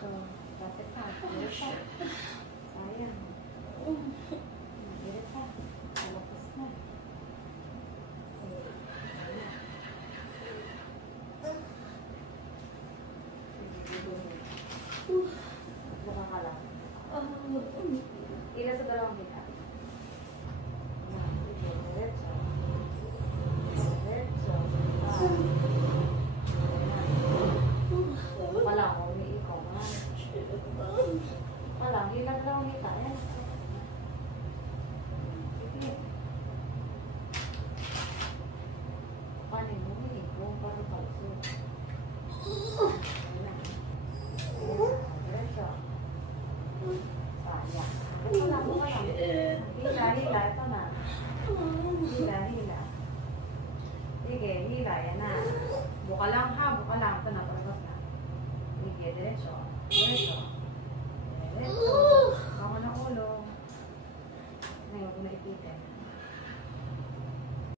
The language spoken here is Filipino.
Diretso. Lapit pa. Diretso. Sayang. Diretso. Malakas na. Buka ka lang. Ila sa dalawang kita. Diretso. Diretso. Wala ko, umiiko nga. Wala, hilang lang kita. Ayan. Sige. Panin mo, umiiko. Para palso. Diretso. Sayang. Wala mo ka lang. Hila, hila. Ito na. Hila, hila. Sige, hila. Yan na. Buka lang ha. Buka lang. Ito na. Palabas na. Sige, diretso. Diretso. Diretso. Kawa ng ulo. Ngayon, huwag ko na ipitin.